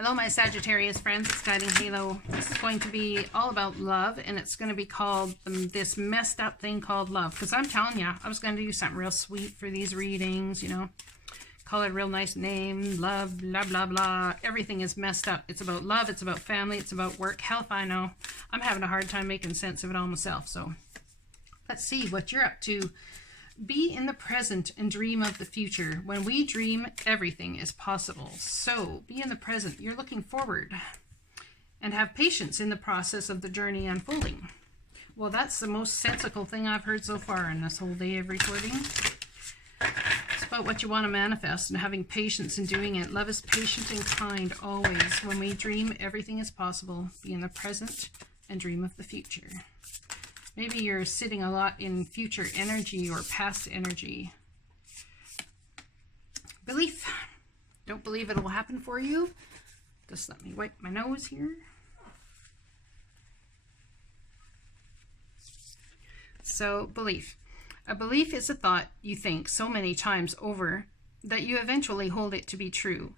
Hello, my Sagittarius friends. It's Guiding Halo. This is going to be all about love, and it's going to be called this messed up thing called love. Because I'm telling you, I was going to do something real sweet for these readings, you know. Call it a real nice name, love, blah, blah, blah. Everything is messed up. It's about love. It's about family. It's about work. Health, I know. I'm having a hard time making sense of it all myself. So let's see what you're up to. Be in the present and dream of the future. When we dream, everything is possible. So be in the present. You're looking forward and have patience in the process of the journey unfolding. Well, that's the most sensical thing I've heard so far in this whole day of recording. It's about what you want to manifest and having patience in doing it. Love is patient and kind always. When we dream, everything is possible. Be in the present and dream of the future. Maybe you're sitting a lot in future energy or past energy. Belief. Don't believe it will happen for you. Just let me wipe my nose here. So, belief. A belief is a thought you think so many times over that you eventually hold it to be true.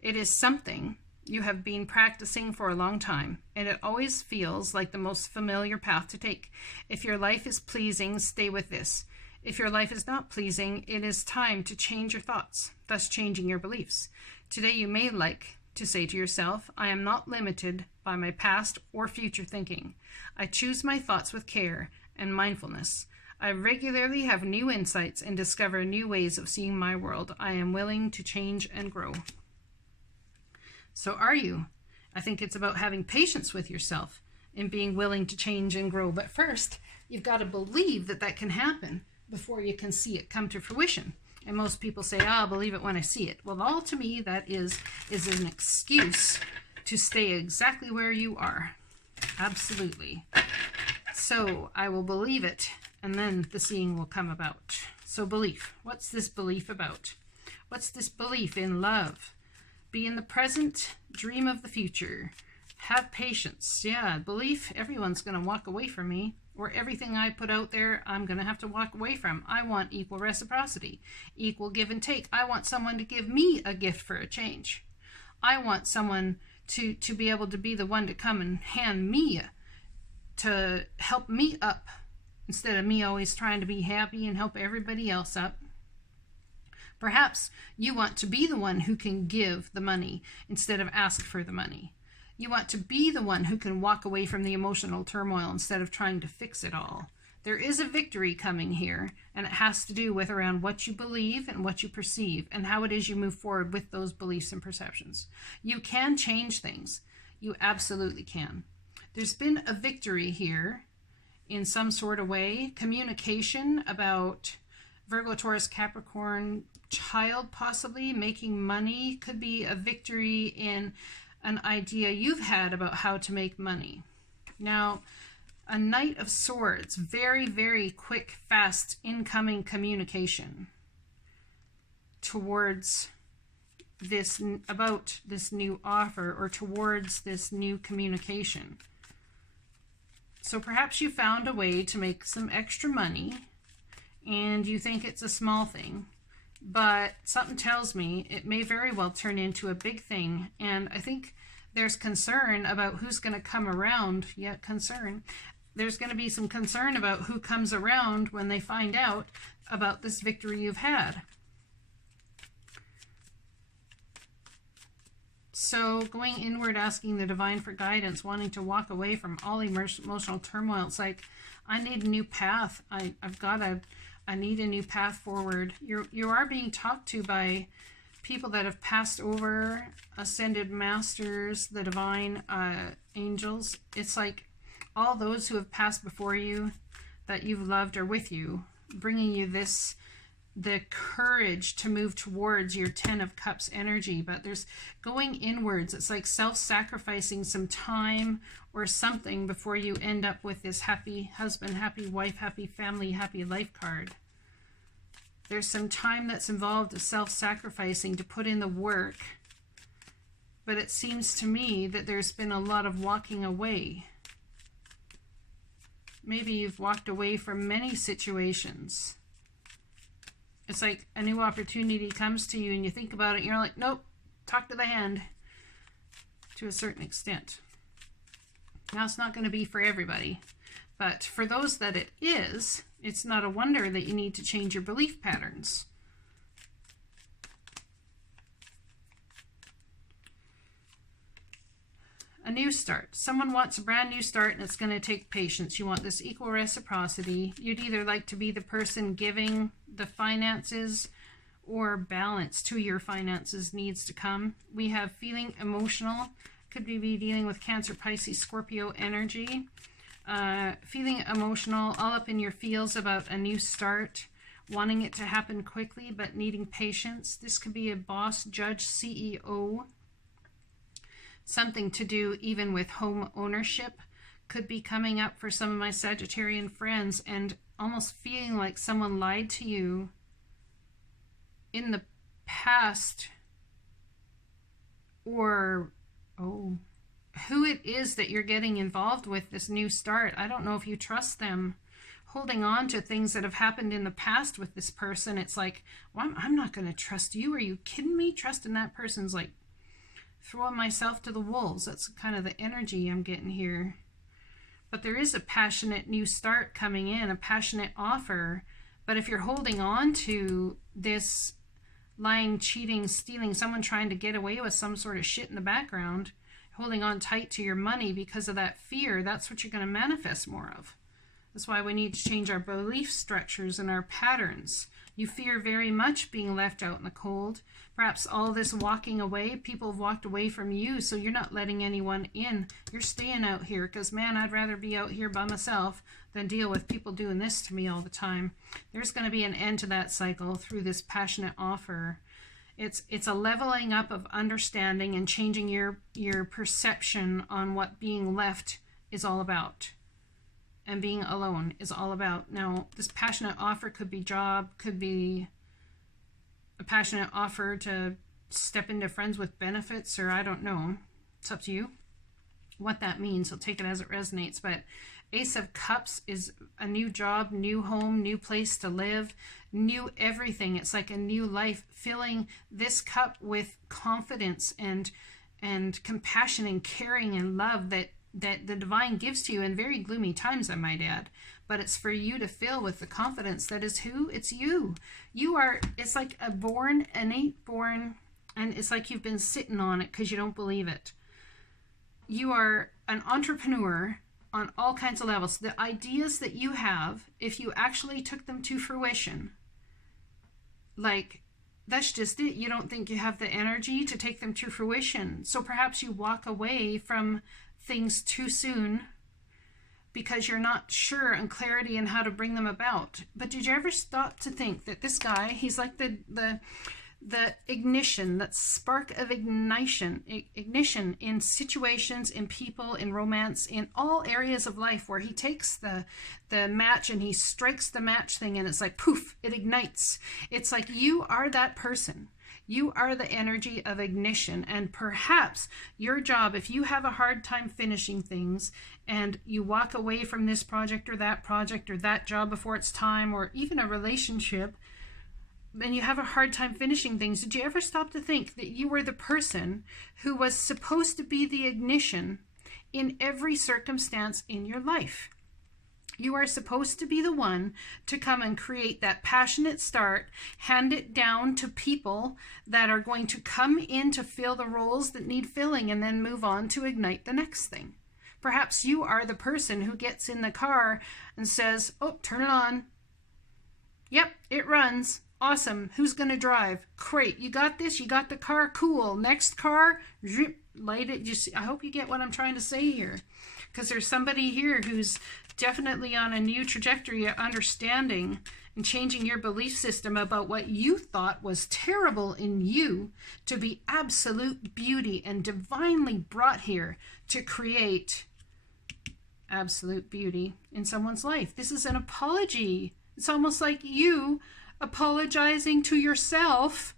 It is something you have been practicing for a long time, and it always feels like the most familiar path to take. If your life is pleasing, stay with this. If your life is not pleasing, it is time to change your thoughts, thus changing your beliefs. Today you may like to say to yourself, I am not limited by my past or future thinking. I choose my thoughts with care and mindfulness. I regularly have new insights and discover new ways of seeing my world. I am willing to change and grow. So are you? I think it's about having patience with yourself and being willing to change and grow. But first, you've got to believe that that can happen before you can see it come to fruition. And most people say, I'll believe it when I see it. Well, all to me, that is an excuse to stay exactly where you are. Absolutely. So I will believe it, and then the seeing will come about. So belief. What's this belief about? What's this belief in love? Be in the present, dream of the future. Have patience. Yeah, belief, everyone's going to walk away from me, or everything I put out there, I'm going to have to walk away from. I want equal reciprocity, equal give and take. I want someone to give me a gift for a change. I want someone to be able to be the one to come and hand me, to help me up, instead of me always trying to be happy and help everybody else up. Perhaps you want to be the one who can give the money instead of ask for the money. You want to be the one who can walk away from the emotional turmoil instead of trying to fix it all. There is a victory coming here, and it has to do with around what you believe and what you perceive and how it is you move forward with those beliefs and perceptions. You can change things. You absolutely can. There's been a victory here in some sort of way. Communication about Virgo, Taurus, Capricorn, child possibly making money could be a victory in an idea you've had about how to make money. Now, a Knight of Swords, very, very quick, fast incoming communication towards this, about this new offer or towards this new communication. So perhaps you found a way to make some extra money and you think it's a small thing, but something tells me it may very well turn into a big thing. And I think there's concern about who's going to come around. Yeah, concern. There's going to be some concern about who comes around when they find out about this victory you've had. So going inward, asking the divine for guidance, wanting to walk away from all emotional turmoil. It's like, I need a new path. I need a new path forward. You are being talked to by people that have passed over, ascended masters, the divine angels. It's like all those who have passed before you that you've loved are with you, bringing you this the courage to move towards your 10 of Cups energy, but there's going inwards. It's like self-sacrificing some time or something before you end up with this happy husband, happy wife, happy family, happy life card. There's some time that's involved of self-sacrificing to put in the work, but it seems to me that there's been a lot of walking away. Maybe you've walked away from many situations. It's like a new opportunity comes to you and you think about it and you're like, nope, talk to the hand, to a certain extent. Now, it's not going to be for everybody, but for those that it is, it's not a wonder that you need to change your belief patterns. A new start. Someone wants a brand new start and it's going to take patience. You want this equal reciprocity. You'd either like to be the person giving the finances or balance to your finances needs to come. We have feeling emotional. Could be dealing with Cancer, Pisces, Scorpio energy. Feeling emotional, all up in your feels about a new start. Wanting it to happen quickly but needing patience. This could be a boss, judge, CEO. Something to do even with home ownership could be coming up for some of my Sagittarian friends, and almost feeling like someone lied to you in the past, or who it is that you're getting involved with this new start. I don't know if you trust them. Holding on to things that have happened in the past with this person, it's like, well, I'm not going to trust you. Are you kidding me? Trusting that person's like throwing myself to the wolves. That's kind of the energy I'm getting here. But there is a passionate new start coming in, a passionate offer. But if you're holding on to this lying, cheating, stealing, someone trying to get away with some sort of shit in the background, holding on tight to your money because of that fear, that's what you're going to manifest more of. That's why we need to change our belief structures and our patterns. You fear very much being left out in the cold. Perhaps all this walking away, people have walked away from you, so you're not letting anyone in. You're staying out here because, man, I'd rather be out here by myself than deal with people doing this to me all the time. There's going to be an end to that cycle through this passionate offer. It's a leveling up of understanding and changing your perception on what being left is all about. And being alone is all about. Now, this passionate offer could be job, could be a passionate offer to step into friends with benefits, or I don't know. It's up to you what that means. So take it as it resonates. But Ace of Cups is a new job, new home, new place to live, new everything. It's like a new life, filling this cup with confidence and compassion and caring and love that the divine gives to you in very gloomy times, I might add. But it's for you to fill with the confidence that is who? It's you. You are, it's like a innate born, and it's like you've been sitting on it because you don't believe it. You are an entrepreneur on all kinds of levels. The ideas that you have, if you actually took them to fruition, like, that's just it. You don't think you have the energy to take them to fruition. So perhaps you walk away from things too soon because you're not sure and clarity in how to bring them about. But did you ever stop to think that this guy, he's like the ignition, that spark of ignition in situations, in people, in romance, in all areas of life, where he takes the match and he strikes the match thing and it's like poof, it ignites. It's like you are that person. You are the energy of ignition, and perhaps your job, if you have a hard time finishing things and you walk away from this project or that job before it's time, or even a relationship, and you have a hard time finishing things, did you ever stop to think that you were the person who was supposed to be the ignition in every circumstance in your life? You are supposed to be the one to come and create that passionate start, hand it down to people that are going to come in to fill the roles that need filling, and then move on to ignite the next thing. Perhaps you are the person who gets in the car and says, oh, turn it on. Yep, it runs. Awesome. Who's going to drive? Great. You got this? You got the car? Cool. Next car? Light it. I hope you get what I'm trying to say here. Because there's somebody here who's definitely on a new trajectory of understanding and changing your belief system about what you thought was terrible in you to be absolute beauty and divinely brought here to create absolute beauty in someone's life. This is an apology. It's almost like you apologizing to yourself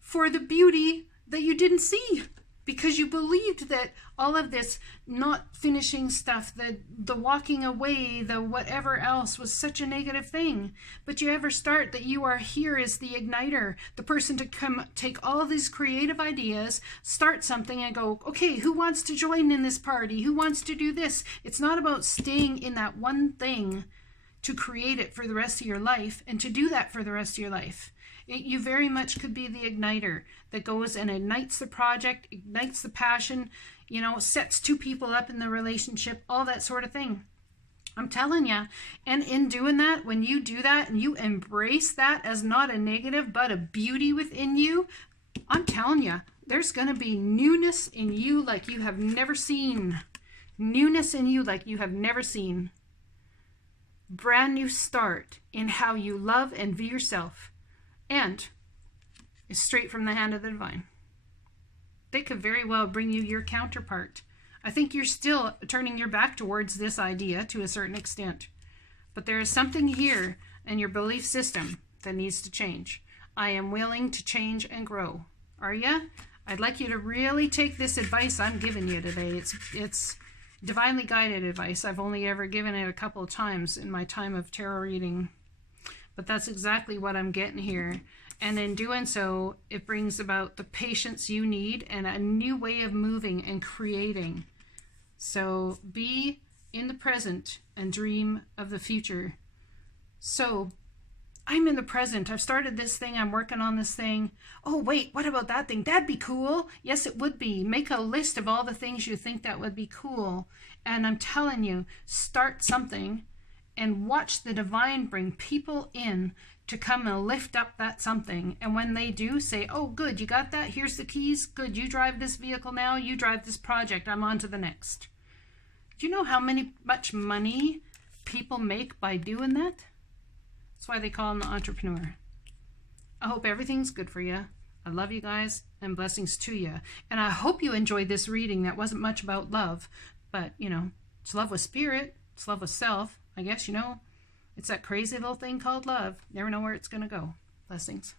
for the beauty that you didn't see, because you believed that all of this not finishing stuff, the walking away, the whatever else was such a negative thing. But you ever start that you are here as the igniter, the person to come take all of these creative ideas, start something and go, okay, who wants to join in this party? Who wants to do this? It's not about staying in that one thing to create it for the rest of your life and to do that for the rest of your life. You very much could be the igniter that goes and ignites the project, ignites the passion, you know, sets two people up in the relationship, all that sort of thing. I'm telling you. And in doing that, when you do that and you embrace that as not a negative, but a beauty within you, I'm telling you, there's going to be newness in you like you have never seen. Newness in you like you have never seen. Brand new start in how you love and view yourself. And is straight from the hand of the divine. They could very well bring you your counterpart. I think you're still turning your back towards this idea to a certain extent. But there is something here in your belief system that needs to change. I am willing to change and grow. Are you? I'd like you to really take this advice I'm giving you today. It's divinely guided advice. I've only ever given it a couple of times in my time of tarot reading. But that's exactly what I'm getting here. And in doing so, it brings about the patience you need and a new way of moving and creating. So be in the present and dream of the future. So I'm in the present. I've started this thing. I'm working on this thing. Oh, wait, what about that thing? That'd be cool. Yes, it would be. Make a list of all the things you think that would be cool. And I'm telling you, start something. And watch the divine bring people in to come and lift up that something. And when they do, say, oh, good, you got that? Here's the keys. Good, you drive this vehicle now. You drive this project. I'm on to the next. Do you know how much money people make by doing that? That's why they call them the entrepreneur. I hope everything's good for you. I love you guys and blessings to you. And I hope you enjoyed this reading that wasn't much about love. But, you know, it's love with spirit. It's love with self. I guess, you know, it's that crazy little thing called love. Never know where it's going to go. Blessings.